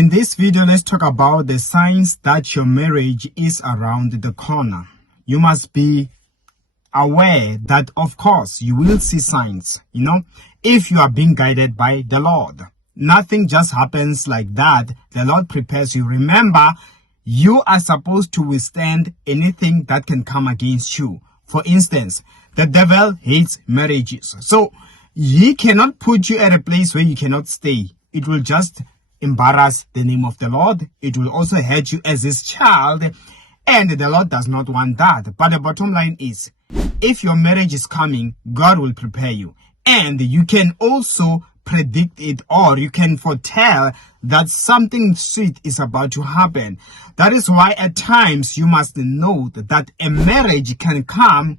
In this video, let's talk about the signs that your marriage is around the corner. You must be aware that, of course, you will see signs, if you are being guided by the Lord. Nothing just happens like that. The Lord prepares you. Remember, you are supposed to withstand anything that can come against you. For instance, the devil hates marriages. So he cannot put you at a place where you cannot stay. It will just embarrass the name of the Lord. It will also hurt you as his child. And the Lord does not want that. But the bottom line is, if your marriage is coming, God will prepare you. And you can also predict it, or you can foretell that something sweet is about to happen. That is why at times you must know that a marriage can come.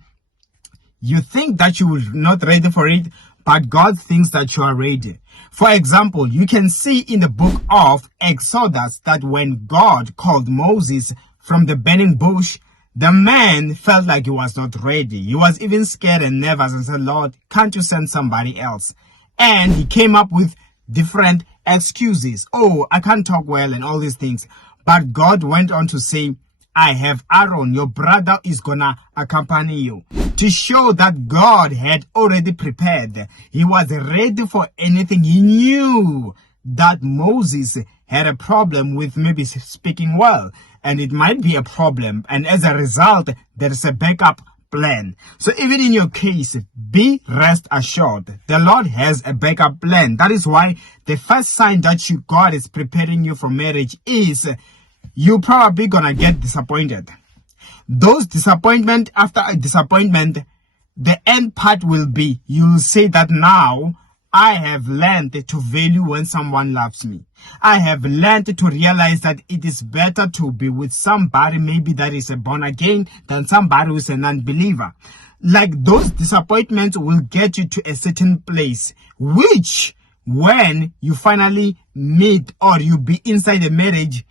You think that you are not ready for it, but God thinks that you are ready. For example, you can see in the book of Exodus that when God called Moses from the burning bush, the man felt like he was not ready. He was even scared and nervous and said, "Lord, can't you send somebody else?" And he came up with different excuses. "Oh, I can't talk well," and all these things. But God went on to say, "I have Aaron, your brother is gonna accompany you," to show that God had already prepared. He was ready for anything. He knew that Moses had a problem with maybe speaking well, and it might be a problem. And as a result, there is a backup plan. So even in your case, be rest assured, the Lord has a backup plan. That is why the first sign that God is preparing you for marriage is you're probably gonna get disappointed. Those disappointment, after a disappointment, the end part will be you'll say that now I have learned to value when someone loves me. I have learned to realize that it is better to be with somebody maybe that is a born again than somebody who is an unbeliever. Like those disappointments will get you to a certain place, which when you finally meet or you be inside a marriage,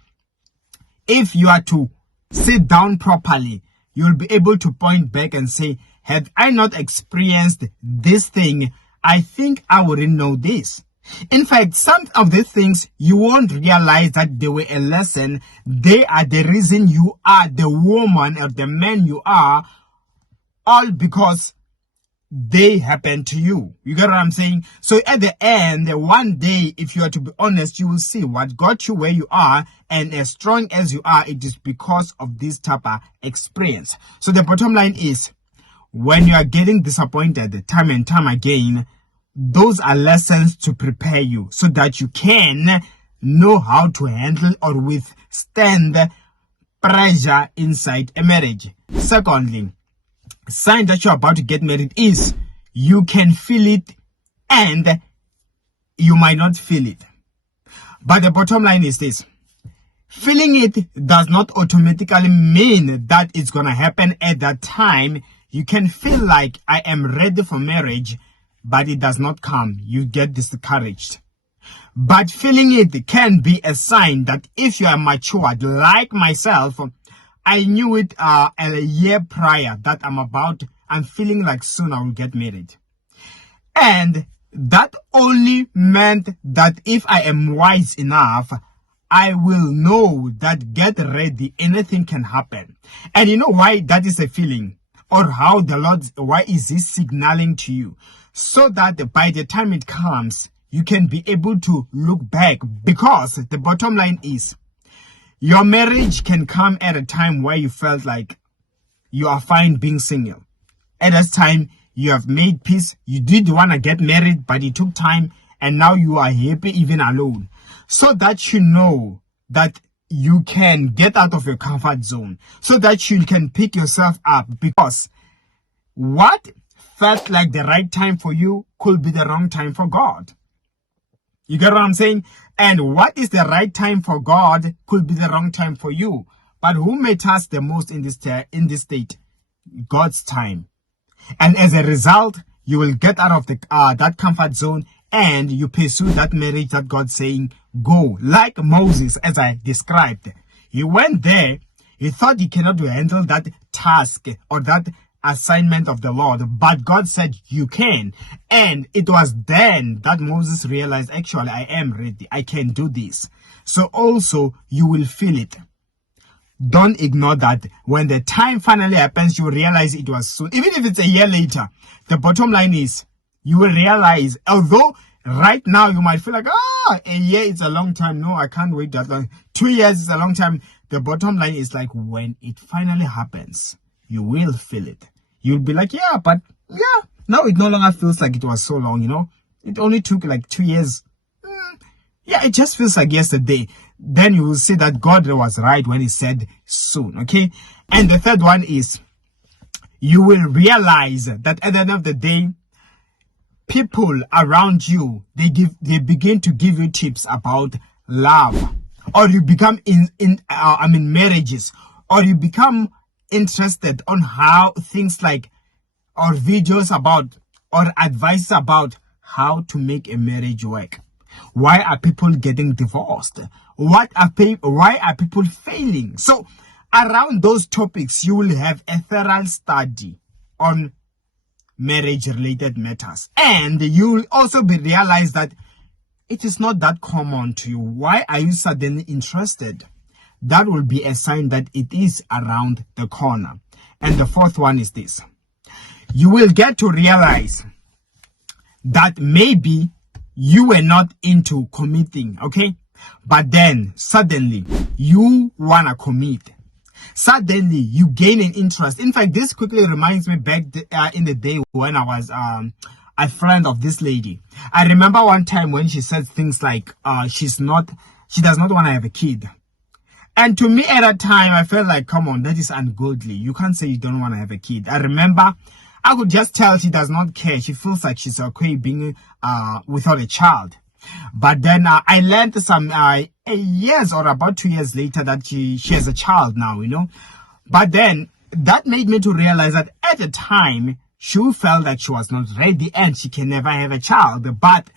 if you are to sit down properly, you'll be able to point back and say, had I not experienced this thing, I think I wouldn't know this. In fact, some of the things you won't realize that they were a lesson. They are the reason you are the woman or the man you are, all because they happen to you. You get what I'm saying? So at the end, one day, if you are to be honest, you will see what got you where you are, and as strong as you are, it is because of this type of experience. So the bottom line is, when you are getting disappointed time and time again, those are lessons to prepare you so that you can know how to handle or withstand pressure inside a marriage. Secondly, sign that you're about to get married is you can feel it and you might not feel it. But the bottom line is this: feeling it does not automatically mean that it's going to happen at that time. You can feel like I am ready for marriage, but it does not come. You get discouraged. But feeling it can be a sign that if you are matured, like myself, I knew it a year prior that I'm feeling like soon I will get married. And that only meant that if I am wise enough, I will know that get ready, anything can happen. And you know why that is a feeling? Or how the Lord, why is he signaling to you? So that by the time it comes, you can be able to look back. Because the bottom line is, your marriage can come at a time where you felt like you are fine being single. At that time, you have made peace. You did want to get married, but it took time. And now you are happy even alone. So that you know that you can get out of your comfort zone. So that you can pick yourself up. Because what felt like the right time for you could be the wrong time for God. You get what I'm saying? And what is the right time for God could be the wrong time for you. But who matters the most in this state? God's time. And as a result, you will get out of that comfort zone and you pursue that marriage that God's saying, go. Like Moses, as I described. He went there. He thought he cannot handle that task or that assignment of the Lord, but God said you can. And it was then that Moses realized, actually, I am ready. I can do this. So also you will feel it. Don't ignore that. When the time finally happens, you realize it was soon. Even if it's a year later, the bottom line is you will realize, although right now you might feel like, a year is a long time. No, I can't wait that long. 2 years is a long time. The bottom line is like when it finally happens, you will feel it. You'll be like, yeah, but yeah, now it no longer feels like it was so long, you know. It only took like 2 years. Yeah, it just feels like yesterday. Then you will see that God was right when he said soon, okay? And the third one is you will realize that at the end of the day, people around you, they begin to give you tips about love, or you become marriages, or you become interested on how things like, or videos about, or advice about how to make a marriage work. Why are people getting divorced? Why are people failing? So around those topics, you will have a thorough study on marriage related matters. And you will also realize that it is not that common to you. Why are you suddenly interested? That will be a sign that it is around the corner. And the fourth one is this. You will get to realize that maybe you were not into committing, okay? But then suddenly you want to commit. Suddenly you gain an interest. In fact, this quickly reminds me back in the day when I was a friend of this lady. I remember one time when she said things like she does not want to have a kid. And to me at that time, I felt like, come on, that is ungodly. You can't say you don't want to have a kid. I remember I could just tell she does not care. She feels like she's okay being without a child. But then I learned some years or about 2 years later that she has a child now, you know. But then that made me to realize that at the time she felt that she was not ready and she can never have a child. But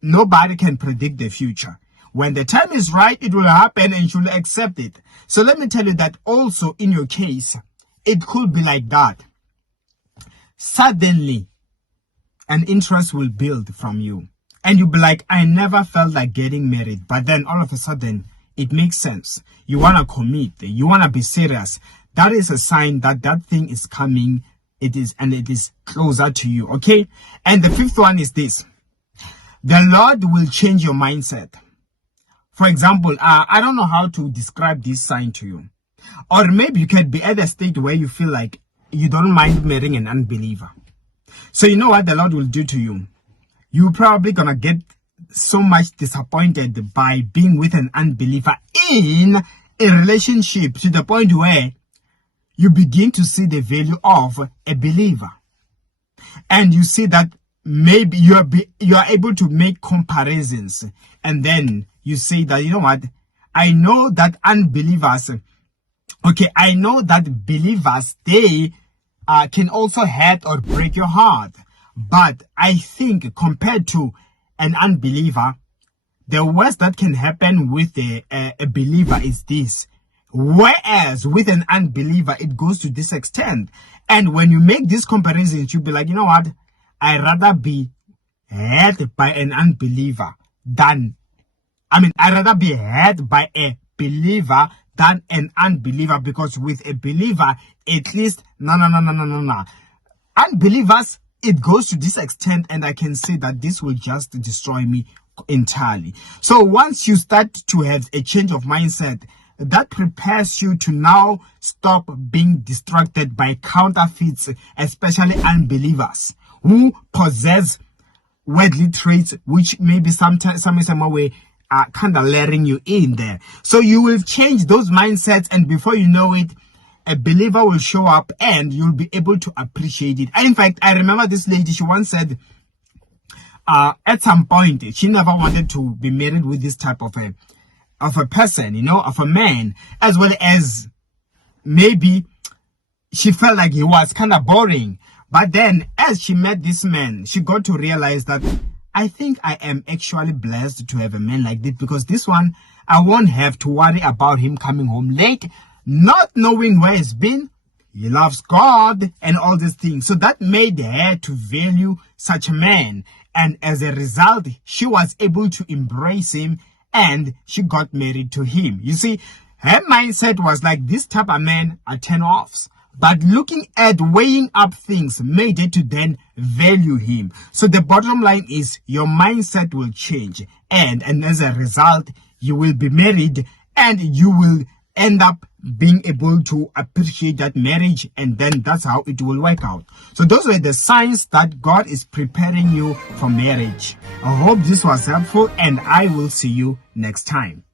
nobody can predict the future. When the time is right, it will happen and she will accept it. So let me tell you that also in your case, it could be like that. Suddenly, an interest will build from you. And you'll be like, I never felt like getting married. But then all of a sudden, it makes sense. You want to commit. You want to be serious. That is a sign that that thing is coming. It is closer to you. Okay? And the fifth one is this. The Lord will change your mindset. For example, I don't know how to describe this sign to you. Or maybe you could be at a state where you feel like you don't mind marrying an unbeliever. So you know what the Lord will do to you? You're probably going to get so much disappointed by being with an unbeliever in a relationship to the point where you begin to see the value of a believer. And you see that maybe you are able to make comparisons. And then you say that, you know what? I know that unbelievers, I know that believers, they can also hurt or break your heart. But I think compared to an unbeliever, the worst that can happen with a believer is this. Whereas with an unbeliever, it goes to this extent. And when you make these comparisons, you'll be like, you know what? I'd rather be hurt by an unbeliever I'd rather be hurt by a believer than an unbeliever, because with a believer, at least, no. Unbelievers, it goes to this extent, and I can say that this will just destroy me entirely. So once you start to have a change of mindset, that prepares you to now stop being distracted by counterfeits, especially unbelievers who possess worldly traits, which maybe some way are kind of letting you in there. So you will change those mindsets, and before you know it, a believer will show up and you'll be able to appreciate it. And in fact, I remember this lady, she once said, at some point, she never wanted to be married with this type of a person, you know, of a man, as well as maybe she felt like he was kind of boring. But then as she met this man, she got to realize that I think I am actually blessed to have a man like this, because this one, I won't have to worry about him coming home late, not knowing where he's been, he loves God and all these things. So that made her to value such a man. And as a result, she was able to embrace him and she got married to him. You see, her mindset was like, this type of man are turn-offs. But looking at weighing up things made her to then value him. So the bottom line is your mindset will change. And as a result, you will be married and you will end up being able to appreciate that marriage, and then that's how it will work out. So those were the signs that God is preparing you for marriage. I hope this was helpful, and I will see you next time.